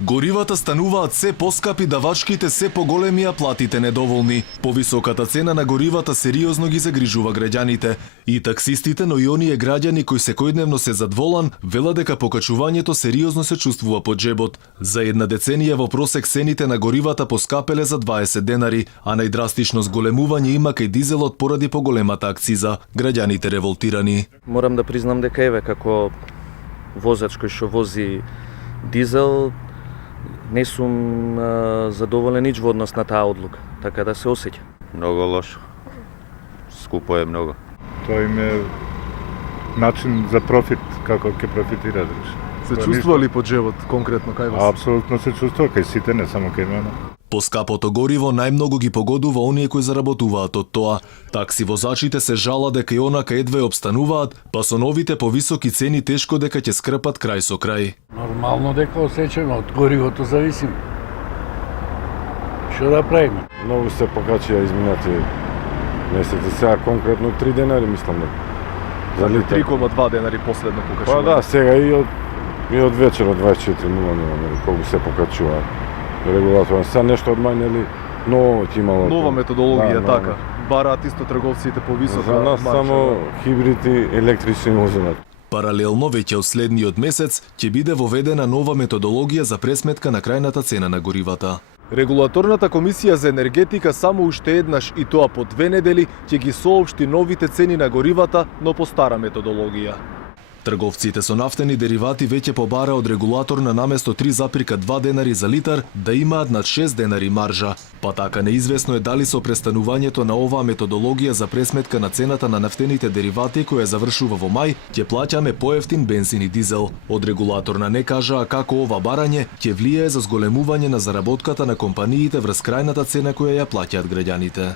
Горивата стануваат се поскапи, давачките се поголеми, а платите недоволни. Повисоката цена на горивата сериозно ги загрижува граѓаните. И таксистите, но и оние граѓани кои секојдневно се зад волан, велат дека покачувањето сериозно се чувствува под джебот. За една деценија во просек цените на горивата поскапеле за 20 денари, а најдрастично зголемување има кај дизелот поради поголемата акциза. Граѓаните револтирани. Морам да признам дека еве како возач кој што вози дизел, не сум задоволен нич во однос на таа одлука, така да се осеќа. Много лошо. Скупо е много. Тоа им е начин за профит, како ќе профитира држава. Се чувствува ли под джебот конкретно кај вас? Апсолутно се чувствува кај сите, не само кај мене. Поскапото гориво најмногу ги погодува оние кои заработуваат од тоа. Такси возачите се жалат дека и онака едва обстануваат, па со новите повисоки цени тешко дека ќе скрпат крај со крај. Нормално дека осеќаме, од горивото зависим. Што да правиме? Многу се покачија изминати месеци, сега конкретно 3 денари мислам дека. За литар. 3,2 денари последно Па покачување. да, сега и од вечер од 24:00 колку се покачува регулаторно. Сега нешто од мај, нели, ново ќе имало. Нова методологија, да, така. Бараат исто трговците по висока За нас маржа. само хибридни електрични возила. Паралелно, веќе од следниот месец ќе биде воведена нова методологија за пресметка на крајната цена на горивата. Регулаторната комисија за енергетика само уште еднаш, и тоа по 2 недели, ќе ги соопшти новите цени на горивата, но по стара методологија. Трговците со нафтени деривати веќе побара од регулатор на наместо 3,2 денари за литар да имаат над 6 денари маржа. Па така неизвестно е дали со престанувањето на оваа методологија за пресметка на цената на нафтените деривати која завршува во мај, ќе плаќаме поевтин бензин и дизел. Од регулаторна не кажаа како ова барање ќе влијае за зголемување на заработката на компаниите врз крајната цена која ја плаќаат граѓаните.